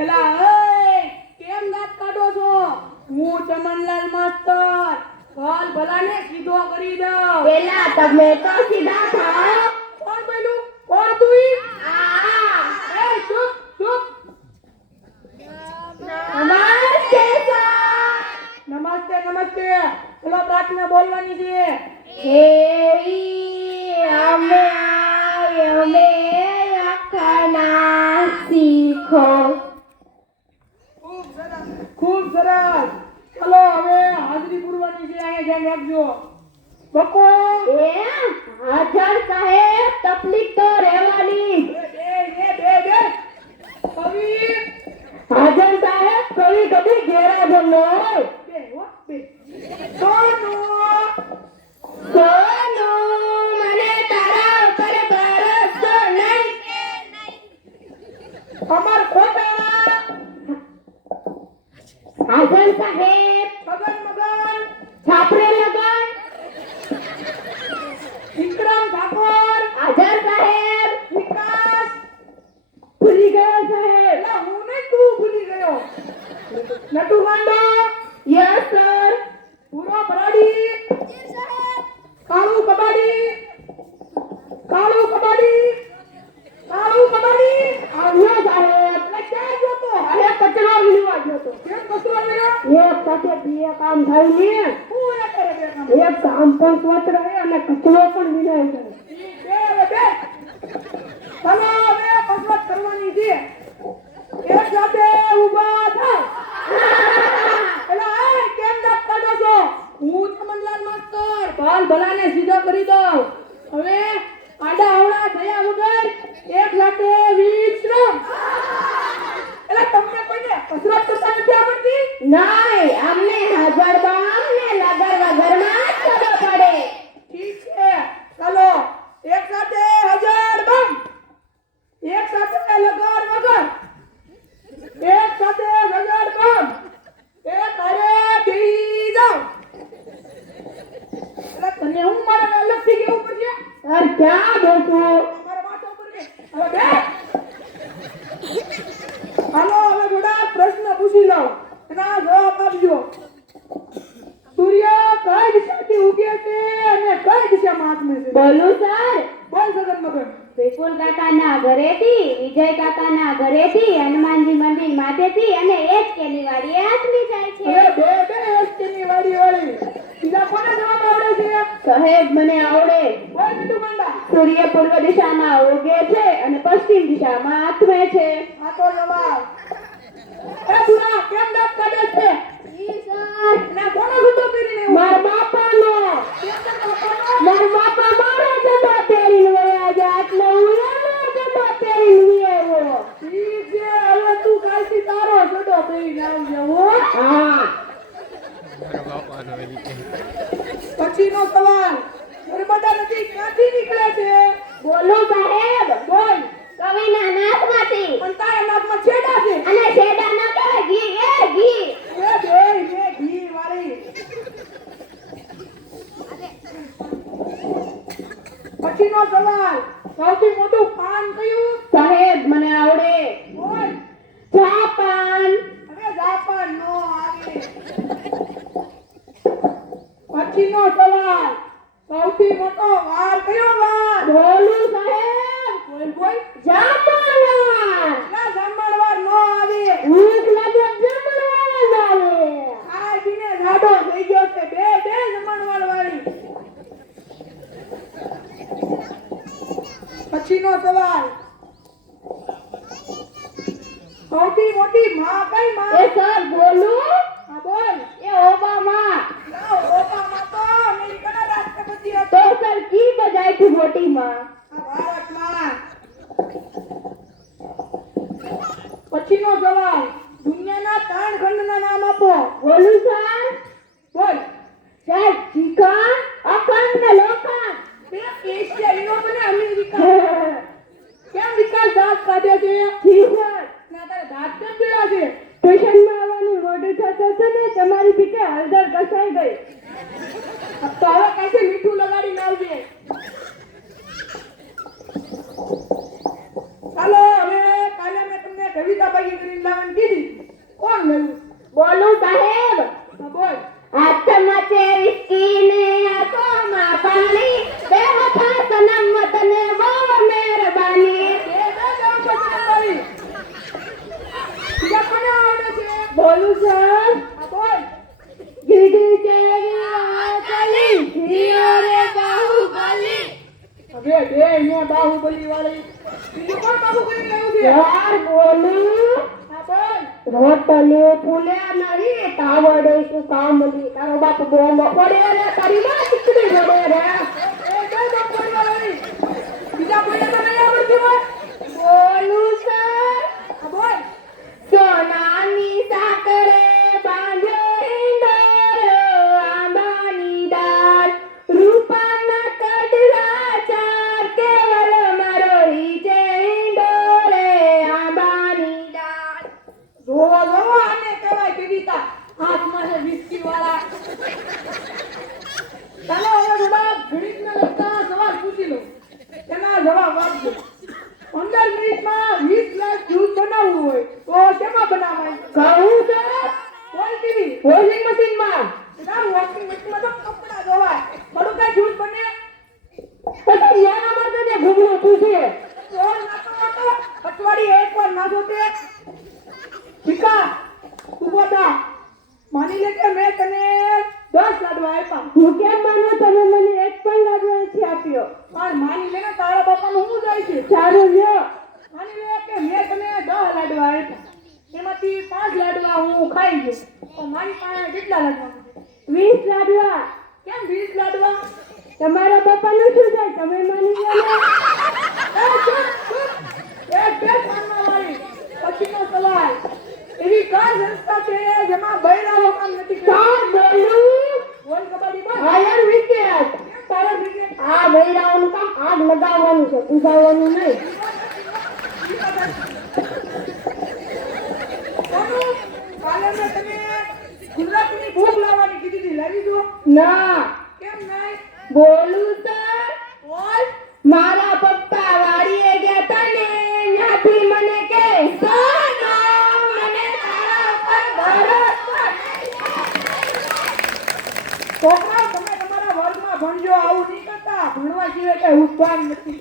એલા એ કેમ દાંત કાઢો છો? હું ચમનલાલ માસ્ટર હાલ ભલાને સીધો કરી દઉં. પેલા તમે તો સીધા થાઓ. કોણ બોલ્યું? કોણ તું ઈ? એ ચૂપ ચૂપ. નમસ્તે સર. નમસ્તે નમસ્તે. ચલો પ્રાર્થના બોલવાની છે. હે અમે લખના શીખો. ખૂબ સરસ. ચલો હવે હાજરી પૂરવાની છે. અહીંયા ધ્યાન રાખજો. બકો એ હાજર સાહેબ તકલીફ તો રહેવાની. બે કવિ હાજર સાહેબ કવિ કદી ઘેરા જમો. બે સોનું મને તારા ઉપર ભરોસો નહીં. અમર ખોટા હાજર સાહેબ મગન મગન છાપરે લગન. વિક્રમ ઠાકોર હાજર સાહેબ વિકાસ. ભૂલી ગયો સાહેબ. એલા હું ને તું ભૂલી ગયો. નટુ ગાંડો યસ સર. પૂરો ભરાડી કાળુ કબાડી આવ્યો સાહેબ. એટલે ક્યાં ગયો તો? અરે કચરો વીણવા ગયો તો. કેમ કચરો લેવા? એક સાથે બે કામ થાય ને. હું એ કરે બે કામ. એક કામ પણ સ્વચ્છ રહે અને કચરો પણ વિનાય જાય. બે ચાલો હવે કસરત કરવાની છે. એક સાથે ઊભા થાવ. એલા એ કેમ દાંત કાઢો છો? હું ચમનલાલ માસ્ટર ભલાને સીધો કરી દઉં. હવે આડા અવળા થયા વગર એક સાથે વિશ્રામ. એલા તમને કોઈને કસરત કરતા નથી આવડતી? નહીં, અમને હાજર બામ ને લગર વગરમાં જ ચડો પડે. ઠીક છે ચાલો એક સાથે હજાર બમ. એક સાથે લગર વગર. એક સાથે હજાર બમ. એક હારે બેહી જાઓ. એટલે તને હું મારે અલગથી કેવું પડશે? સર ક્યાં બેસું? મારા માથા ઉપર કે હવે બે. હાલો હવે થોડા પ્રશ્ન પૂછી લઉં એના જવાબ આપજો. સૂર્ય કઈ દિશાથી ઉગે છે અને કઈ દિશામાં આથમે છે? બોલું સર. બોલ સગન મગન. વિપુલ કાકાના ઘરેથી, વિજય કાકાના ઘરેથી, હનુમાનજી મંદિર માથેથી અને એચકેની વાડીએ આથમી જાય છે. અરે બે એસટીની વાળી. બીજા કોને જવાબ આવડે છે? સાહેબ મને આવડે. બોલ બીજું મંડા. સૂર્ય પૂર્વ દિશામાં ઉગે છે અને પશ્ચિમ દિશામાં આથમે છે. આ તો જવાબ. એ બુરા કેમ દાંત કાઢે છે? જી સર. ના કોનો જૂતો પહેરીને આવ્યો? મારા બાપાનો. કેમ તારા બાપાનો? મારા બાપા મારો જમા પહેરીને વયા ગયા એટલે હું એનો જમા પહેરીને આવ્યો. ઠીક છે હવે તું કાલથી તારો જડો પહેરીને આવજે હો. હા. પછીનો સવાલ. નર્મદા નદી ક્યાંથી નીકળે છે? બોલો સાહેબ. બોલ. કવિના નાકમાંથી. પણ તારા નાકમાં છેડા છે. અને છેડા ન કહેવાય, ઘી એ ઘી. એ બે ઘી વાળી. પછીનો સવાલ. સૌથી મોટું પાન કયું? સાહેબ મને આવડે. બોલ. જાપાન. હવે જાપાન નો આવે. પછીનો સવાલ. સૌથી મોટો વાર કયો વાર? બોલું સાહેબ. બોલ. જાપાન. ના જમણવાર નો આવે. ભૂખ લાગે જમણવાર જ આવે. આ દીને જાડો થઈ ગયો છે. બે જમણવાર વાળી. પછીનો સવાલ. સૌથી મોટી માં કઈ માં? એ સર બોલું. હા બોલ. એ ઓબામા. ના ઓબામા તો અમેરિકાના રાષ્ટ્રપતિ હતો. તો સર કી બજાય થી મોટી માં. આ ભારતમાં. પછીનો સવાલ. દુનિયાના 3 ખંડના નામ આપો. બોલું સર. બોલ. સર ચિકન, અખંડ ને લોખંડ. બે એશિયા યુરોપ અને અમેરિકા. કેમ વિકાસ દાંત કાઢે છે? જી સર. ના તારે દાંત કેમ પીળા છે? સ્ટેશનમાં આવવાનું મોડું થતું હતું ને તમારી પીઠે હળદર ઘસાઈ ગઈ. તો હવે કાંઈથી મીઠું લગાડીને આવજે. ચાલો હવે કાલે મેં તમને કવિતા બાકી કરીને લાવવાની કીધી. કોણ લેવું? બોલું સાહેબ. હા બોલ. હાથમાં છે વિસ્કી ને હાથોમાં પાણી, બે વખત સનમ વતને બહુ મહેરબાની. બીજા કોને આવડે છે? બોલું સર. હા બોલ. ગીડી કેવી વાતલી, જીઓ રે બાહુબલી. હવે બે અહીંયા બાહુબલી વાળી. બીજું કોણ બાહુબલી લેવું છે? યાર બોલું. હા બોલ. રોટલે ફૂલે નહીં, તાવડે શું કામલી. તારો બાપ બોમ્બ પડે રે, તારી માં ચીકડી પડે રે. એ બે બાહુબલી વાળી. બીજા કોઈને તો નહીં આવડતી હોય? બોલું સર. હા બોલ. સોનાની સાકરે બાંધ્યો ઈંડોરો, આંબાની ડાળ, રૂપાના કડલા ચાર, કેવલ મારો ઈજે ઈંડોરે, આંબાની ડાળ. જોવો જોવો આને કહેવાય કવિતા. હાથમાં છે વિસ્કી વાળા. ચાલો હવે જવાબ ગણિતને લગતા સવાલ પૂછી લો. તેના જવાબ આપજો. 15 મિનિટમાં 20 ગ્લાસ જ્યુસ બનાવવું હોય તો શેમાં બનાવાય? કહું સર. બોલ ટીવી. વોશિંગ મશીનમાં. તારું વોશિંગ મશીનમાં તો કપડાં ધોવાય. થોડું કઈ જ્યુસ બને? પછી યાના માટે ને ઘૂમરું પૂછે. રોજ નાખો નાખો. અઠવાડિયે એકવાર નાખો તે. ભીખા, ઊભો થા. માની લે કે મેં તને 10 લાડવા આપ્યા. હું કેમ માનો તમે મને એક પણ લાડવા નથી આપ્યો? પણ માની લે ને તારા બાપાનું શું જાય છે? સારું લ્યો. માની લે કે મેં તને 10 લાડવા આપ્યા. એમાંથી 5 લાડવા હું ખાઈ ગયો. તો મારી પાસે કેટલા લાડવા છે? 20 લાડવા. કેમ 20 લાડવા? તમારા બાપાનું શું થાય તમે માની લો ને. એ ચૂપ, ચૂપ. એક બે કાનમાં વાળી. પછીનો સવાલ. એવી કાર સંસ્થા છે જેમાં બૈરાઓ કામ નથી કરતા? સર બોલું. બોલ કબડ્ડી બોલ. Fire wicket. તારો ક્રિકેટ. આ બૈરાઓનું કામ આગ લગાવવાનું છે, ઉગાવવાનું નહીં. કોનું? કાલે મેં તને ગુજરાતીની બુક લાવવાની કીધી હતી. લાવી દો. ના. કેમ નહીં? બોલું સર. બોલ. મારા પપ્પા વાડીએ ગયા તા ને, ત્યાંથી મને કે સોનો, મને તારા ઉપર ભરોસો નહીં. છોકરાઓ તમે તમારા વર્ગમાં ભણજો. આવું નહીં કરતા. ભણવા સિવાય કઈ ઉપાય નથી.